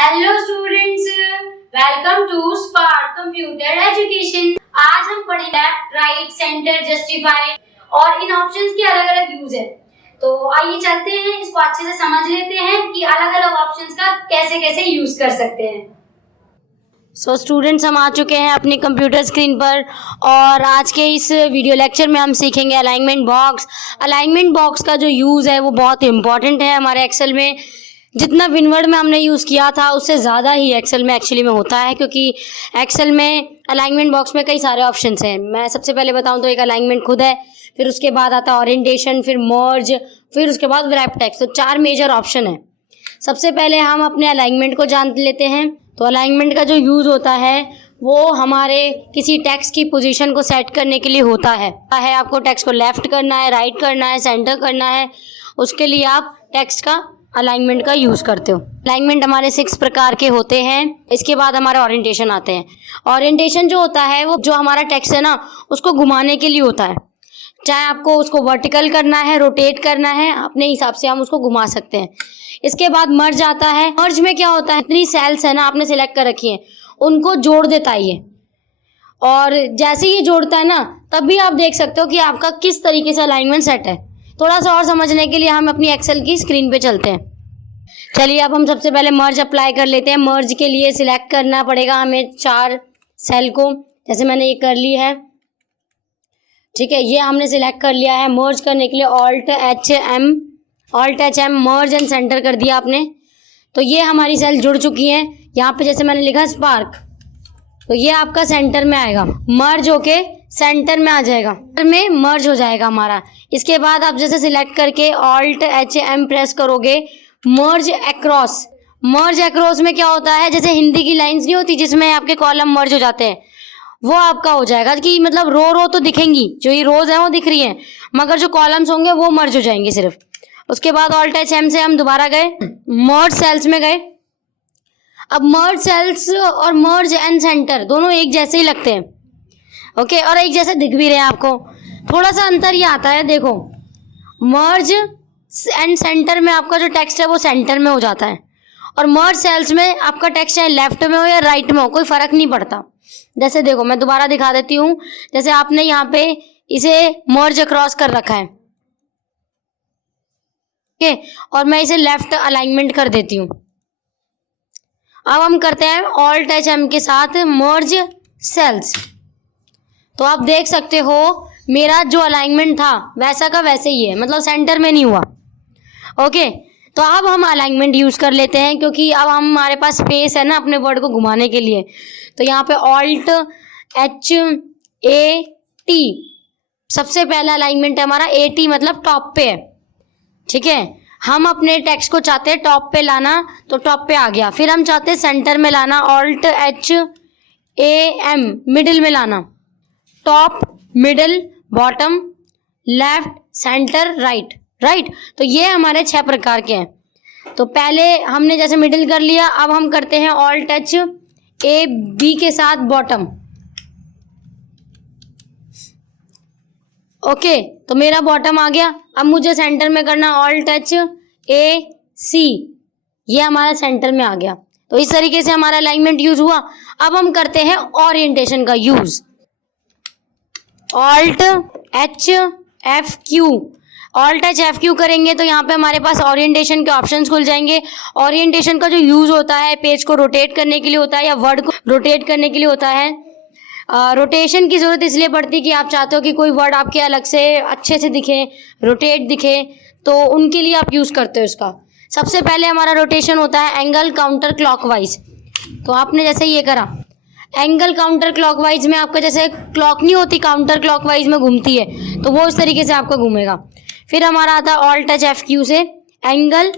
Hello students, welcome to Spark Computer Education. आज हम पढ़ेंगे लेफ्ट, राइट, सेंटर, जस्टिफाई और इन ऑप्शंस की अलग अलग यूज है। तो आइए चलते हैं, इसको अच्छे से समझ लेते हैं कि अलग अलग ऑप्शंस का कैसे कैसे यूज कर सकते हैं। स्टूडेंट्स, हम आ चुके हैं अपनी कंप्यूटर स्क्रीन पर और आज के इस वीडियो लेक्चर में हम सीखेंगे अलाइनमेंट बॉक्स। अलाइनमेंट बॉक्स का जो यूज़ है वो बहुत इंपॉर्टेंट है हमारे एक्सेल में। जितना विनवर्ड में हमने यूज़ किया था उससे ज़्यादा ही एक्सेल में एक्चुअली में होता है, क्योंकि एक्सेल में अलाइनमेंट बॉक्स में कई सारे ऑप्शंस हैं। मैं सबसे पहले बताऊं तो एक अलाइनमेंट खुद है, फिर उसके बाद आता है ओरिएंटेशन, फिर मर्ज, फिर उसके बाद रैप टेक्स्ट। तो 4 मेजर ऑप्शन है। सबसे पहले हम अपने अलाइनमेंट को जान लेते हैं। तो अलाइनमेंट का जो यूज़ होता है वो हमारे किसी टेक्स्ट की पोजीशन को सेट करने के लिए होता है। आपको टेक्स्ट को लेफ्ट करना है, राइट करना है, सेंटर करना है, उसके लिए आप टेक्स्ट का अलाइनमेंट का यूज़ करते हो। अलाइनमेंट हमारे 6 प्रकार के होते हैं। इसके बाद हमारे ओरिएंटेशन आते हैं। ओरिएंटेशन जो होता है वो जो हमारा टेक्स्ट है ना उसको घुमाने के लिए होता है। चाहे आपको उसको वर्टिकल करना है, रोटेट करना है, अपने हिसाब से हम उसको घुमा सकते हैं। इसके बाद मर्ज आता है। मर्ज में क्या होता है, इतनी सेल्स है ना आपने सिलेक्ट कर रखी है, उनको जोड़ देता है ये। और जैसे ही ये जोड़ता है ना तब भी आप देख सकते हो कि आपका किस तरीके से अलाइनमेंट सेट है। थोड़ा सा और समझने के लिए हम अपनी एक्सेल की स्क्रीन पे चलते हैं। चलिए, अब हम सबसे पहले मर्ज अप्लाई कर लेते हैं। मर्ज के लिए सिलेक्ट करना पड़ेगा हमें 4 सेल को, जैसे मैंने ये कर ली है। ठीक है, ये हमने सिलेक्ट कर लिया है। मर्ज करने के लिए Alt H M merge and center कर दिया आपने। तो ये हमारी सेल जुड़ चुकी हैं। यहाँ पे जैसे मैंने लिखा स्पार्क, तो ये आपका सेंटर में आएगा, मर्ज होके सेंटर में आ जाएगा, सेंटर में मर्ज हो जाएगा हमारा। इसके बाद आप जैसे सिलेक्ट करके ऑल्ट एच एम प्रेस करोगे, मर्ज अक्रॉस। मर्ज अक्रॉस में क्या होता है, जैसे हिंदी की लाइंस नहीं होती जिसमें आपके कॉलम मर्ज हो जाते हैं, वो आपका हो जाएगा कि मतलब रो तो दिखेंगी, जो ये रोज है वो दिख रही हैं, मगर जो कॉलम्स होंगे वो मर्ज हो जाएंगे सिर्फ। उसके बाद ऑल्ट एच एम से हम दोबारा गए, मर्ज सेल्स में गए। अब मर्ज सेल्स और मर्ज एंड सेंटर दोनों एक जैसे ही लगते हैं, ओके, और एक जैसे दिख भी रहे हैं आपको। थोड़ा सा अंतर ये आता है, देखो, मर्ज एंड सेंटर में आपका जो टेक्स्ट है वो सेंटर में हो जाता है, और मर्ज सेल्स में आपका टेक्स्ट चाहे लेफ्ट में हो या राइट में हो, कोई फर्क नहीं पड़ता। जैसे देखो, मैं दोबारा दिखा देती हूँ। जैसे आपने यहाँ पे इसे मर्ज अक्रॉस कर रखा है, ओके, और मैं इसे लेफ्ट अलाइनमेंट कर देती हूँ। अब हम करते हैं ऑल्ट एच एम के साथ मर्ज सेल्स। तो आप देख सकते हो मेरा जो अलाइनमेंट था वैसा का वैसे ही है, मतलब सेंटर में नहीं हुआ, ओके। तो अब हम अलाइनमेंट यूज कर लेते हैं, क्योंकि अब हमारे पास स्पेस है ना अपने वर्ड को घुमाने के लिए। तो यहाँ पे ऑल्ट एच ए टी, सबसे पहला अलाइनमेंट है हमारा ए टी, मतलब टॉप पे है। ठीक है, हम अपने टेक्स्ट को चाहते हैं टॉप पे लाना, तो टॉप पे आ गया। फिर हम चाहते हैं सेंटर में लाना, Alt H A M, middle में लाना, top, middle, bottom, left, center, right. Right, तो ये हमारे 6 प्रकार के हैं। तो पहले हमने जैसे मिडिल कर लिया, अब हम करते हैं ऑल्ट एच ए बी के साथ बॉटम, ओके। तो मेरा बॉटम आ गया। अब मुझे सेंटर में करना ऑल्ट एच ए सी, ये हमारा सेंटर में आ गया। तो इस तरीके से हमारा अलाइनमेंट यूज हुआ। अब हम करते हैं ओरिएंटेशन का use. Alt H F Q, alt H F Q करेंगे तो यहाँ पे हमारे पास ओरिएंटेशन के ऑप्शंस खुल जाएंगे। ओरिएंटेशन का जो यूज होता है पेज को रोटेट करने के लिए होता है, या वर्ड को रोटेट करने के लिए होता है। रोटेशन की जरूरत इसलिए पड़ती है कि आप चाहते हो कि कोई वर्ड आपके अलग से अच्छे से दिखे, रोटेट दिखे, तो उनके लिए आप यूज करते हो इसका। सबसे पहले हमारा रोटेशन होता है एंगल काउंटर क्लॉकवाइज। तो आपने जैसे ये करा, एंगल काउंटर क्लॉकवाइज में आपका जैसे क्लॉक नहीं होती काउंटर क्लॉकवाइज में घूमती है, तो वो इस तरीके से आपका घूमेगा। फिर हमारा आता है ऑल्ट एच एफ क्यू से एंगल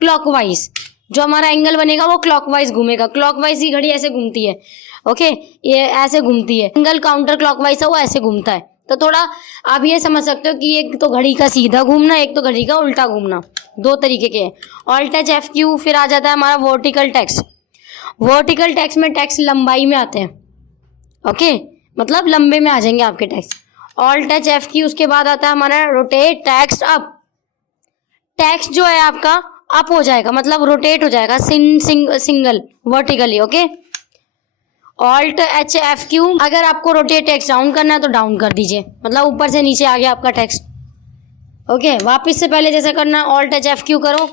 क्लॉकवाइज, जो हमारा एंगल बनेगा वो क्लॉकवाइज घूमेगा। क्लॉकवाइज की घड़ी ऐसे घूमती है, ओके, ये ऐसे घूमती है। एंगल काउंटर क्लॉकवाइज है वो ऐसे घूमता है। तो थोड़ा आप ये समझ सकते हो कि एक तो घड़ी का सीधा घूमना, एक तो घड़ी का उल्टा घूमना, 2 तरीके के हैं। Alt H F Q. फिर आ जाता है हमारा वर्टिकल टेक्स्ट। वर्टिकल टेक्स्ट में टेक्स्ट लंबाई में आते हैं, ओके, मतलब लंबे में आ जाएंगे आपके text. Alt H F Q. उसके बाद आता है हमारा रोटेट टेक्स्ट अप। टेक्स्ट जो है आपका अप हो जाएगा, मतलब रोटेट हो जाएगा single vertically. Okay, alt H F Q, अगर आपको रोटेट टेक्स्ट डाउन करना है तो डाउन कर दीजिए, मतलब ऊपर से नीचे आ गया आपका टेक्स्ट। ओके, वापस से पहले जैसे करना, ऑल्ट एच एफ क्यू करो,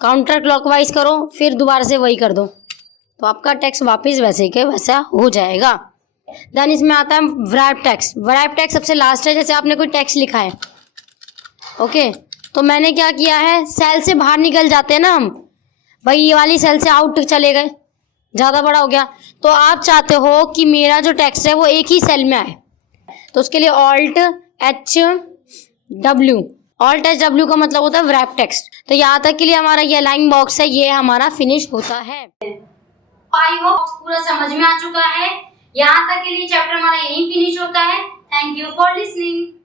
काउंटर क्लॉकवाइज करो, फिर दोबारा से वही कर दो, तो आपका टेक्स्ट वापस वैसे के वैसा हो जाएगा। देन इसमें आता है व्रैप टेक्स्ट। व्रैप टेक्स्ट सबसे लास्ट है, जैसे आपने कोई टेक्स्ट लिखा है। ओके, तो मैंने क्या किया है, सेल से बाहर निकल जाते हैं ना हम, भाई ये वाली सेल से आउट चले गए, ज़्यादा बड़ा हो गया, तो आप चाहते हो कि मेरा जो टेक्स्ट है वो एक ही सेल में आए, तो उसके लिए Alt H W. Alt H W का मतलब होता है व्रैप टेक्स्ट। तो यहाँ तक के लिए हमारा ये अलाइन बॉक्स है, ये हमारा फिनिश होता है। आई होप पूरा समझ में आ चुका है। यहाँ तक के लिए चैप्टर हमारा यही फिनिश होता है। Thank you for listening.